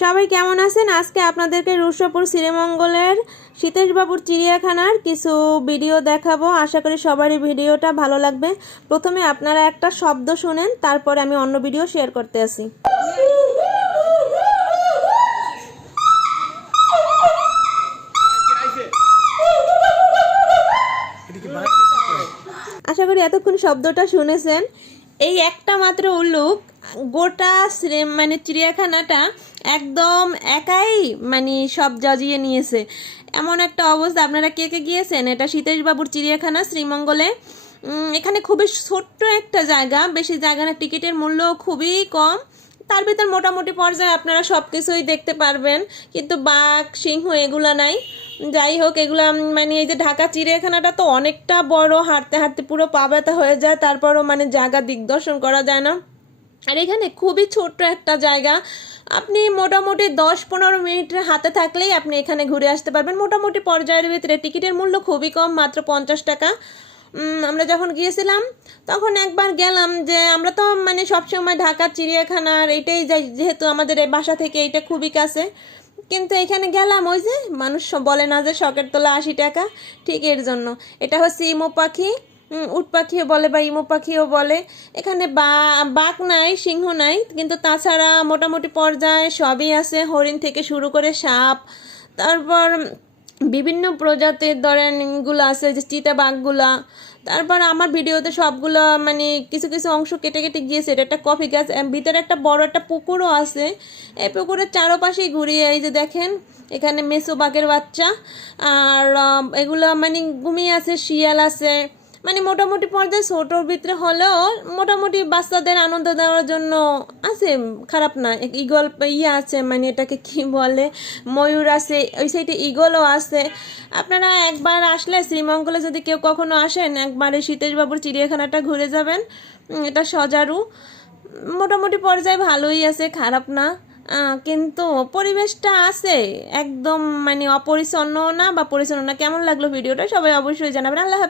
সবাই কেমন আছেন? আজকে আপনাদেরকে রুদ্রপুর শ্রীমঙ্গলের সীতেশবাবুর চিড়িয়াখানার কিছু ভিডিও দেখাবো। আশা করি সবারই ভিডিওটা ভালো লাগবে। প্রথমে আপনারা একটা শব্দ শুনেন, তারপরে আমি অন্য ভিডিও শেয়ার করতে আসি। আশা করি এতক্ষণ শব্দটা শুনেছেন। এই একটা মাত্র উল্লুক গোটা চিড়িয়াখানাটা একদম একাই সব জাজিয়ে নিয়েছে, এমন একটা অবস্থা। আপনারা কে কে গিয়েছেন? এটা সীতেশবাবুর চিড়িয়াখানা শ্রীমঙ্গলে। এখানে খুবই ছোট্ট একটা জায়গা, বেশি জায়গা না, টিকিটের মূল্য খুবই কম। তার ভিতর মোটামুটি পর্যায়ে আপনারা সব কিছুই দেখতে পারবেন, কিন্তু বাঘ সিংহ এগুলা নাই। যাই হোক, এগুলা এই যে ঢাকা চিড়িয়াখানাটা তো অনেকটা বড়, হাঁটতে হাঁটতে পুরো পা ব্যথা হয়ে যায়, তারপরও জায়গা দিগদর্শন করা যায় না। আর এখানে খুবই ছোট্ট একটা জায়গা, আপনি মোটামুটি 10-15 মিনিটের হাতে থাকলেই আপনি এখানে ঘুরে আসতে পারবেন মোটামুটি পর্যায়ের ভিতরে। টিকিটের মূল্য খুবই কম, মাত্র 50 টাকা। আমরা যখন গিয়েছিলাম তখন একবার গেলাম, যে আমরা তো সবসময় ঢাকার চিড়িয়াখানার এইটাই যাই, যেহেতু আমাদের এই বাসা থেকে এইটা খুবই কাছে। কিন্তু এখানে গেলাম, ওই যে মানুষ বলে না যে শখের তোলা 80 টাকা, ঠিক এর জন্য। এটা হচ্ছে ইমু পাখি, উট পাখিও বলে বা ইমু পাখিও বলে। এখানে বাঘ নাই, সিংহ নাই, কিন্তু তাছাড়া মোটামুটি পর্যায়ে সবই আছে, হরিণ থেকে শুরু করে সাপ, তারপর বিভিন্ন প্রজাতির ধরেন গুলো আছে, যে চিতাবাঘগুলা। তারপর আমার ভিডিওতে সবগুলো কিছু কিছু অংশ কেটে কেটে গিয়েছে। এটা একটা কফি গাছ, ভিতরে একটা বড় একটা পুকুরও আছে। এই পুকুরের চারপাশেই ঘুরিয়ে, এই যে দেখেন এখানে মেসো বাঘের বাচ্চা, আর এগুলো ঘুমিয়ে আছে, শিয়াল আছে। মোটামুটি পর্যায়ে ছোটোর ভিতরে হলেও মোটামুটি বাচ্চাদের আনন্দ দেওয়ার জন্য আছে, খারাপ না। ইগল আছে, এটাকে কি বলে, ময়ূর আছে, ওই সাইডে ইগলও আছে। আপনারা একবার আসলে শ্রীমঙ্গলে যদি কেউ কখনো আসেন, একবার এই সীতেশবাবুর চিড়িয়াখানাটা ঘুরে যাবেন। এটা সজারু, মোটামুটি পর্যায়ে ভালোই আছে, খারাপ না। কিন্তু পরিবেশটা আছে একদম অপরিচ্ছন্ন না বা পরিচ্ছন্ন না। কেমন লাগলো ভিডিওটা সবাই অবশ্যই জানাবেন। আল্লাহ হাফেজ।